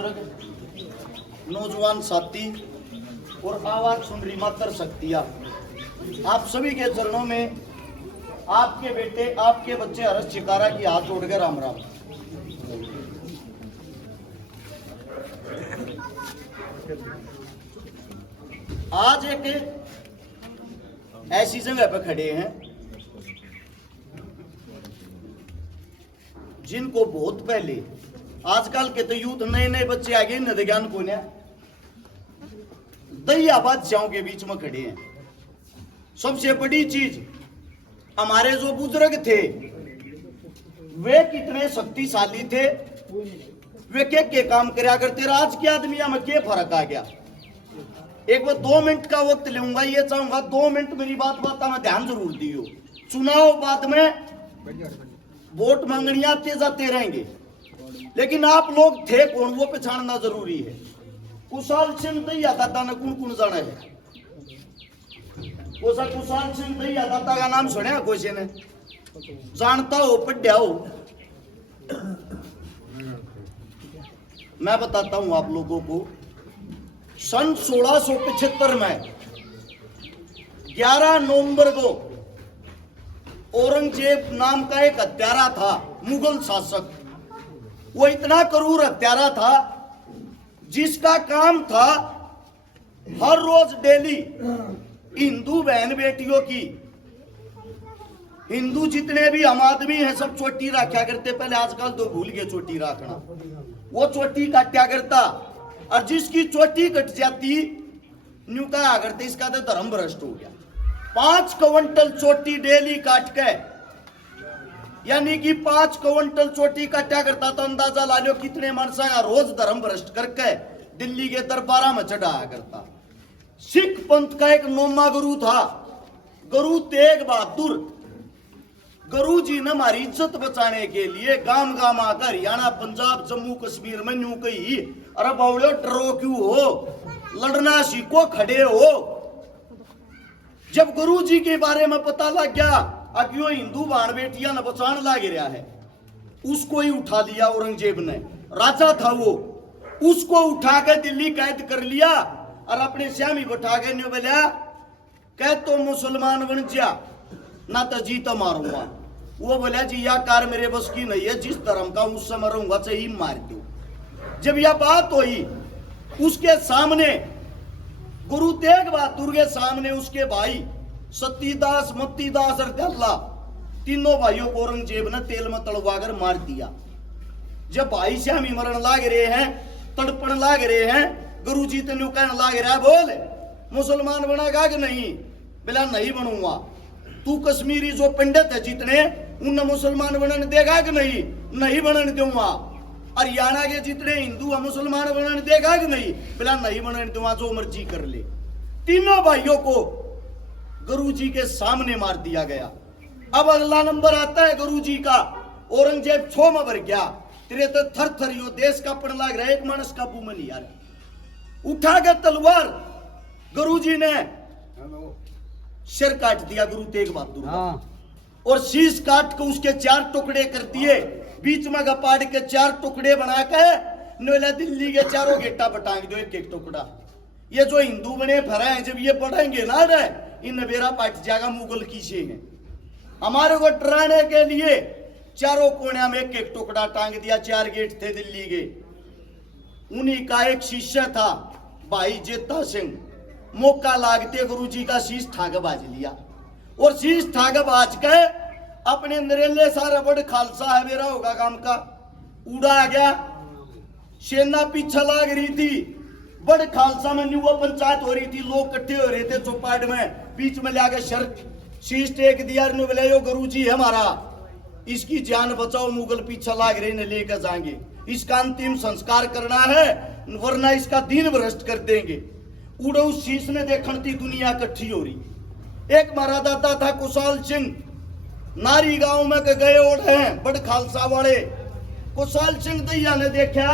बुजुर्ग, नौजवान साथी और आवाज सुन रही मातर शक्तियां, आप सभी के चरणों में आपके बेटे, आपके बच्चे हर्ष चिकारा की हाथ जोड़कर राम राम। आज एक ऐसी जगह पर खड़े हैं जिनको बहुत पहले, आजकल के तो यूथ नए नए बच्चे आ गए न ज्ञान को ने दया बादशाहों के बीच में खड़े हैं। सबसे बड़ी चीज, हमारे जो बुजुर्ग थे वे कितने शक्तिशाली थे, वे के काम करया करते। आज के आदमी में क्या फर्क आ गया? एक बार 2 मिनट का वक्त लूंगा, ये चाहूंगा 2 मिनट मेरी बात में ध्यान जरूर दियो। चुनाव बाद में वोट मांगनी आते जाते रहेंगे, लेकिन आप लोग थे कौन वो पहचानना जरूरी है। कुशाल सिंह दैया दाता ने कौन जाना है? कुशाल सिंह दैया दाता का नाम सुना कोई से ने? जानता हो, पढ़ा हो? मैं बताता हूं आप लोगों को। सन 1675 में 11 नवंबर को औरंगजेब नाम का एक हत्यारा था, मुगल शासक। वो इतना क्रूर हत्यारा था जिसका काम था हर रोज डेली हिंदू बहन बेटियों की, हिंदू जितने भी हम आदमी हैं सब चोटी रखा करते पहले, आजकल तो भूल गए चोटी रखना। वो चोटी काटा करता और जिसकी चोटी कट जाती न्यू कहा करते इसका तो धर्म भ्रष्ट हो गया। 5 क्विंटल चोटी डेली काट के, यानी कि 5 क्विंटल चोटी काटा करता, तो अंदाजा ला लो कितने मानसा का रोज धर्म भ्रष्ट करके दिल्ली के दरबारा में चढ़ाया करता। सिख पंथ का एक नोमा गुरु था, गुरु तेग बहादुर। गुरु जी ने हमारी इज्जत बचाने के लिए गांव गांव आकर हरियाणा, पंजाब, जम्मू कश्मीर में न्यू कही, अरे बावड़ो डरो क्यों हो, लड़ना सीखो, खड़े हो। जब गुरु जी के बारे में पता लग गया अब यो हिंदू बाण बेटियां न बचान लाग रहा है, उसको ही उठा लिया औरंगजेब ने। राजा था वो, उसको उठाकर दिल्ली कैद कर लिया और अपने श्यामी बैठा के न्यू बोला कह तो मुसलमान बन जा ना तो जीता मारूंगा। वो बोला जी या कार मेरे बस की नहीं है, जिस धर्म का उससे मरूंगा चाहिए मार दो। जब यह बात हुई उसके सामने, गुरु तेग बहादुर के सामने उसके भाई सतीदास, मत्तीदास और दल्ला, तीनों भाइयों को औरंगजेब ने तेल में तड़वाकर मार दिया। जब भाई श्यामी मरण लाग रहे हैं, तड़पण लाग रहे हैं, गुरु जी तेन कहने लाग रहा है बोल मुसलमान बनेगा कि नहीं? बोला नहीं बनूंगा। तू कश्मीरी जो पंडित है जितने उन्हें मुसलमान बनने देगा कि नहीं? नहीं बनने दूंगा। हरियाणा के जितने हिंदू है मुसलमान बनने देगा कि नहीं? बोला नहीं बनने दूंगा, जो मर्जी कर ले। तीनों भाइयों को गुरु जी के सामने मार दिया गया। अब अगला नंबर आता है गुरु जी का। औरंगजेब छो में भर गया, तेरे तो थर थर यो देश का पड़ लाग रहा है, एक मानस काबू में नहीं आ रहा। उठा के तलवार गुरु जी ने सिर काट दिया गुरु तेग बहादुर का, और शीश काट के उसके 4 टुकड़े कर दिए, बीच में गपाड़ के 4 टुकड़े बना के नोला दिल्ली के चारों गेटा पर टांग दो, एक एक टुकड़ा। ये जो हिंदू बने फरा है, जब ये बढ़ेंगे ना रे इन बेरा पाट जाएगा, मुगल किसे हैं। हमारे को डराने के लिए चारों कोने में एक एक टुकड़ा टांग दिया। 4 गेट थे दिल्ली के, उन्हीं का एक शिष्य था भाई जेता सिंह। मौका लागते गुरु जी का शीश ठाक बाज लिया, और शीश ठाक बाज के अपने नरेले सारा बड़ खालसा है मेरा होगा काम का उड़ा आ गया। सेना पीछे लाग रही थी, बड़ खालसा में न्यू पंचायत हो रही थी, लोग इकट्ठे हो रहे थे चौपाट में, बीच में लाके शर्त शीश टेक दिया। बोले यो गुरु जी है हमारा, इसकी जान बचाओ, मुगल पीछे लाग रहे ने लेकर जाएंगे, इसका अंतिम संस्कार करना है वरना इसका दीन भ्रष्ट कर देंगे। उड़ो उस शीश ने देखन थी दुनिया इकट्ठी हो रही। एक मारा दाता था कुशाल सिंह, नारी गांव में गए ओढ़ हैं बड़ खालसा वाले। कुशाल सिंह दैया ने देखा,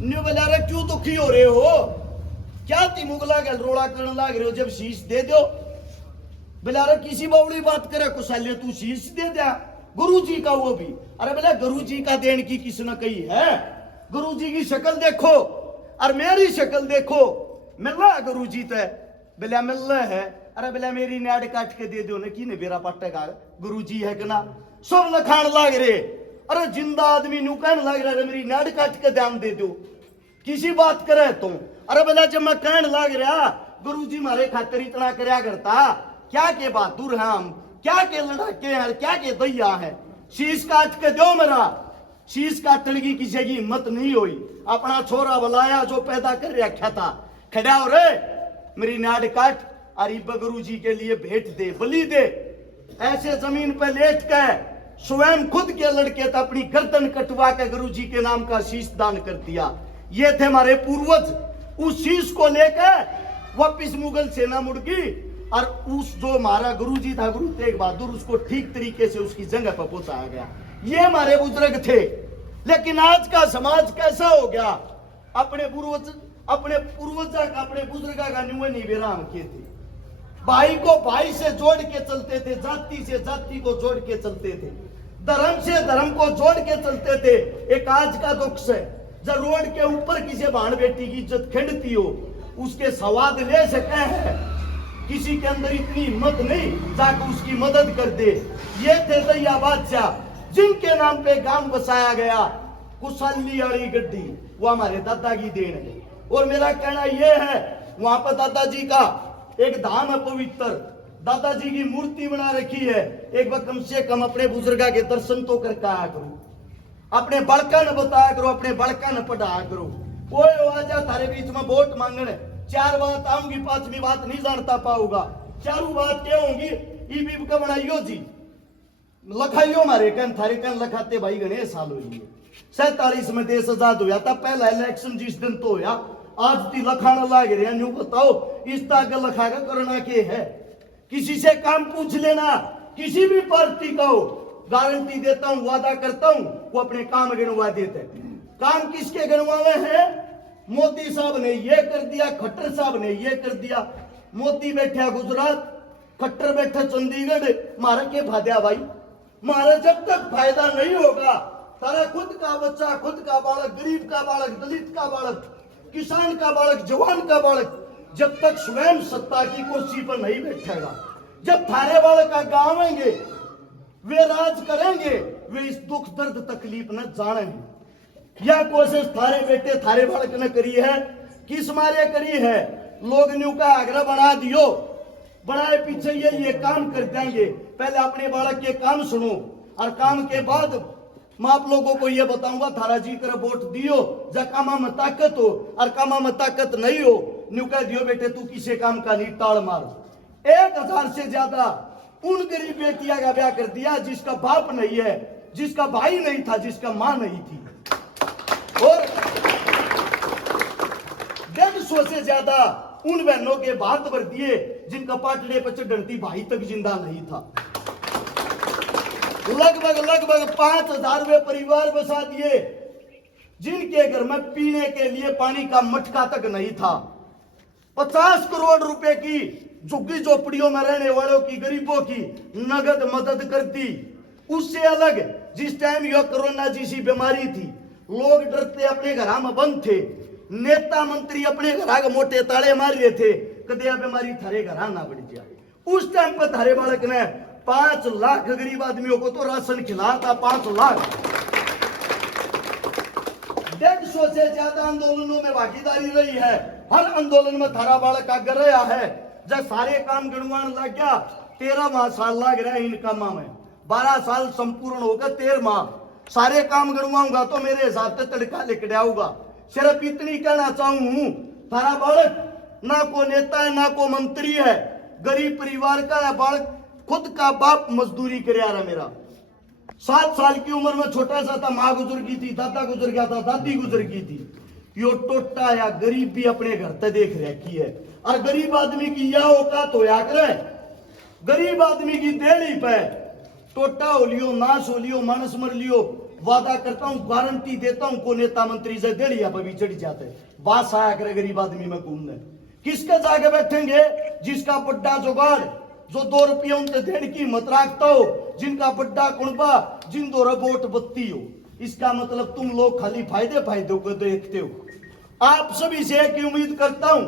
न्यू बोला रे क्यों दुखी हो रहे हो, क्या ती मुगला के रोड़ा करने लाग रहे हो, जब शीश दे दो। बोला रे किसी बावड़ी बात करे कुशाल्य, तू शीश दे दिया गुरु जी का वो भी। अरे बोला गुरु जी का देन की किसने कही है, गुरुजी की शक्ल देखो और मेरी शक्ल देखो, मिलना है गुरुजी ते बिला मिलना है। अरे बिला मेरी नाड़ काट के दे दो ना की ने बेरा पट्टेगा गुरुजी है कि ना, सब लखान लाग रहे। अरे जिंदा आदमी नु कहने लग रहा है मेरी नाड़ काट के ध्यान दे दो, किसी बात करे तुम। अरे बिला जब मैं कहने लग रहा गुरुजी मारे खातिर इतना करया करता, क्या के बहादुर हैं हम, क्या के लड़ाके हैं, क्या के दैया है। शीश काट के दो मेरा, शीश काटने की किसी की हिम्मत नहीं हुई। अपना छोरा बुलाया जो पैदा कर रखा था, खड़ा हो रे मेरी नाड़ काट और गुरु जी के लिए भेंट दे, बलि दे। ऐसे जमीन पे लेट के स्वयं खुद के लड़के तो अपनी गर्दन कटवा के गुरु जी के नाम का शीश दान कर दिया। ये थे हमारे पूर्वज। उस शीश को लेकर वापिस मुगल सेना मुड़ गई और उस जो हमारा गुरु जी था गुरु तेग बहादुर, उसको ठीक तरीके से उसकी जगह पर पहुंचाया गया। ये हमारे बुजुर्ग थे। लेकिन आज का समाज कैसा हो गया, अपने पूर्वज अपने बुजुर्ग का न्यू नहीं विराम किए थे। भाई को भाई से जोड़ के चलते थे, जाति से जाति को जोड़ के चलते थे, धर्म से धर्म को जोड़ के चलते थे। एक आज का दुख से जब रोड के ऊपर किसी बहन बेटी की इज्जत खिंडती हो, उसके स्वाद ले सके हैं, किसी के अंदर इतनी हिम्मत नहीं जाकर उसकी मदद कर दे। ये थे दैया बादशाह जिनके नाम पे गांव बसाया गया। कुशली वाली गड्डी वो हमारे दादा की देन है। और मेरा कहना यह है, वहां पर दादाजी का एक धाम है पवित्र, दादाजी की मूर्ति बना रखी है। एक बार कम से कम अपने बुजुर्गा के दर्शन तो करके आया करो, अपने बड़का न बताया करो, अपने बड़का न पढ़ाया करो। कोई आजा थारे बीच में वोट मांगने, चार बात आऊंगी, पांचवी बात नहीं जानता पाऊंगा। चारू बात क्या होंगी, ईबी का बनाइयो जी लखाइयो मारे कन थारे कन लखाते भाई गणेश साल हुई। 47 में देश आजाद हुआ था, पहला इलेक्शन जिस दिन तो होया, आज ती लखाना लाग रहा। न्यू बताओ इस तरह लखा का करना के है। किसी से काम पूछ लेना, किसी भी पार्टी का हो, गारंटी देता हूं, वादा करता हूं, वो अपने काम गिनवा देते। काम किसके गिनवावे हैं? मोदी साहब ने ये कर दिया, खट्टर साहब ने ये कर दिया। मोदी बैठा गुजरात, खट्टर बैठा चंडीगढ़। मारा के फायदा भाई, मारा जब तक फायदा नहीं होगा, तारा खुद का बच्चा, खुद का बालक, गरीब का बालक, दलित का बालक, किसान का बालक, जवान का बालक, जब तक स्वयं सत्ता की कुर्सी पर नहीं बैठेगा, जब थारे बालक का गावेंगे, वे राज करेंगे, वे इस दुख दर्द तकलीफ न जानेंगे। यह कोशिश थारे बेटे थारे बालक ने करी है, किस मारे करी है? लोग न्यू का आग्रह बना दियो, बनाए पीछे ये काम कर देंगे। पहले अपने बालक के काम सुनो और काम के बाद मैं आप लोगों को ये बताऊंगा, थारा जी कर वोट दियो जा कामा में ताकत हो, और कामा में ताकत नहीं हो न्यू कह दियो बेटे तू किसी काम का नहीं, टाल मार। 1000 से ज्यादा उन गरीब बेटिया का ब्याह कर दिया जिसका बाप नहीं है, जिसका भाई नहीं था, जिसका मां नहीं थी। और 150 से ज्यादा उन बहनों के बात भर दिए जिनका पाटड़े पर चढ़ती भाई तक जिंदा नहीं था। लगभग 5000 वे परिवार बसा दिए जिनके घर में पीने के लिए पानी का मटका तक नहीं था। 50 करोड़ रुपए की झुग्गी झोपड़ियों में रहने वालों की, गरीबों की नगद मदद कर दी। उससे अलग जिस टाइम यह कोरोना जैसी बीमारी थी, लोग डरते अपने घर में बंद थे, नेता मंत्री अपने घर के मोटे ताले मार रहे थे, कदे बीमारी थारे घर ना बढ़ जाए। उस टाइम पर थारे बालक ने 5 लाख गरीब आदमियों को तो राशन खिलाया था। 5 लाख। 150 से ज्यादा आंदोलनों में भागीदारी रही है। हर आंदोलन में थारा बालक आगे रहा है। जब सारे काम गिनवान लग गया, 13 साल लग रहे हैं इन कामों में। 12 साल संपूर्ण होकर 13 सारे काम गिनवाऊंगा तो मेरे हिसाब से तड़का लेकर आऊंगा। सिर्फ इतनी कहना चाहूं, थारा बालक ना को नेता है, ना को मंत्री है, गरीब परिवार का है बालक, खुद का बाप मजदूरी कर रहा है। मेरा 7 साल की उम्र में छोटा सा था, माँ गुजर गई थी, दादा गुजर गया था, दादी गुजर गई थी। यो टोटा या गरीब भी अपने घर तक देख रखी है। और गरीब आदमी की यह औकात होया करे, गरीब आदमी की देड़ी पे टोटा हो लियो, नाश हो लियो, मानस मर लियो, वादा करता हूं, गारंटी देता हूं, को नेता मंत्री से देड़िया पर भी चढ़ जाते। बात आया करे गरीब आदमी में घूमने, किसके जाके बैठेंगे? जिसका बड्डा जुगाड़, जो 2 रुपये उनसे देने की हिम्मत रखता हो, जिनका बड्डा कुणबा, जिन दो वोट बत्ती हो, इसका मतलब तुम लोग खाली फायदे फायदों को देखते हो। आप सभी से एक उम्मीद करता हूं,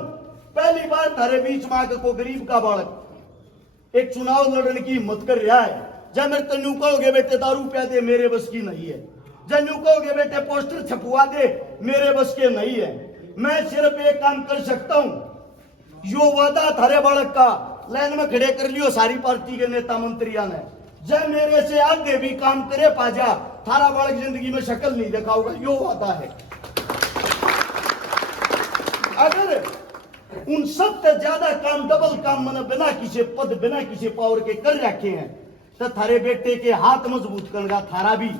पहली बार थारे बीच में आकर को गरीब का बालक एक चुनाव लड़ने की हिम्मत कर रहा है। जब मेरे तन्यू कहोगे बेटे दारू पिया दे, मेरे बस की नहीं है। जब न्यू कहोगे बेटे पोस्टर छपवा दे, मेरे बस के नहीं है। मैं सिर्फ एक काम कर सकता हूं, यो वादा थारे बालक का लाइन में खड़े कर लियो सारी पार्टी के नेता मंत्रियों ने। जब मेरे से आगे भी काम करे पाजा, थारा बालक जिंदगी में शक्ल नहीं दिखाऊगा, यो वादा है। अगर उन सबसे ज्यादा काम, डबल काम मैंने बिना किसी पद, बिना किसी पावर के कर रखे हैं, तो थारे बेटे के हाथ मजबूत करना थारा भी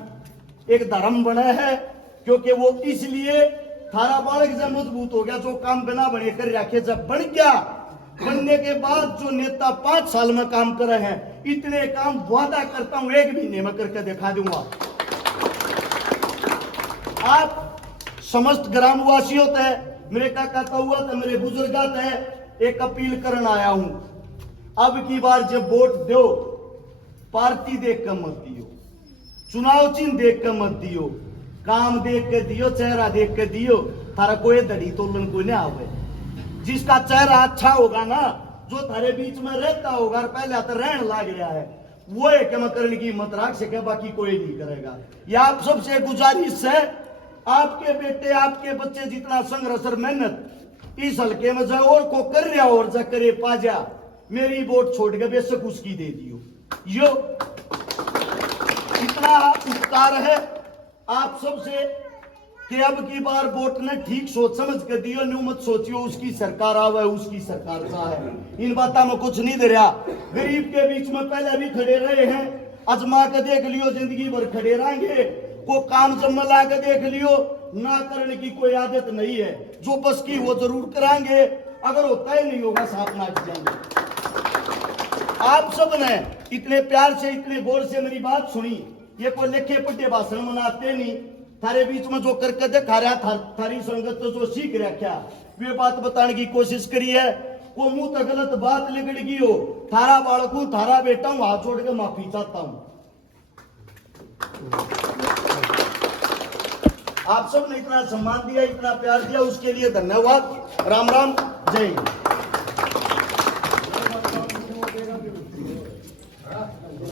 एक धर्म बना है। क्योंकि वो इसलिए थारा बालक जब मजबूत हो गया, जो काम बिना बने कर रखे जब बन गया, बनने के बाद जो नेता 5 साल में काम कर रहे हैं, इतने काम वादा करता हूं 1 महीने में करके दिखा दूंगा। आप समस्त ग्रामवासियों तय, मेरे काका हुआ था, मेरे बुजुर्गात है, एक अपील करना आया हूं। अब की बार जब वोट दो, पार्टी देख कर मत दियो, चुनाव चिन्ह देख कर मत दियो, काम देख के दियो, चेहरा देख के दियो। थारा कोई दड़ी तोलन कोई नहीं आवे। जिसका चेहरा अच्छा होगा ना, जो थारे बीच में रहता होगा, पहले तो रहन लाग रहा है, वो एक करने की हिम्मत रख सके, बाकी कोई नहीं करेगा। ये आप सबसे गुजारिश है, आपके बेटे, आपके बच्चे जितना संघर्ष और मेहनत इस हल्के में जाओ और को कर रहा और जा करे पाजा, मेरी वोट छोड़ के बेशक उसकी दे दियो। यो इतना उपकार है आप सबसे कि अब की बार वोट ने ठीक सोच समझ के दियो, न्यू मत सोचियो उसकी सरकार आवे, उसकी सरकार का है। इन बातों में कुछ नहीं दे रहा। गरीब के बीच में पहले भी खड़े रहे हैं, अजमा के देख लियो, जिंदगी भर खड़े रहेंगे। को काम जम ला के देख लियो, ना करने की कोई आदत नहीं है। जो बस की वो जरूर कराएंगे, अगर होता ही नहीं होगा साफ नाच जाएंगे। आप सब ने इतने प्यार से, इतने गौर से मेरी बात सुनी। ये कोई लिखे पढ़े भाषण मनाते नहीं, थारे बीच में जो करके दिखा रहा, थारी संगत तो जो सीख रखा, वे बात बताने की कोशिश करी है। को मुंह तक गलत बात लिगड़ गई हो, थारा बालक हूं, थारा बेटा हूं, हाथ छोड़ के माफी चाहता हूं। आप सब ने इतना सम्मान दिया, इतना प्यार दिया, उसके लिए धन्यवाद। राम राम, जय हिंद।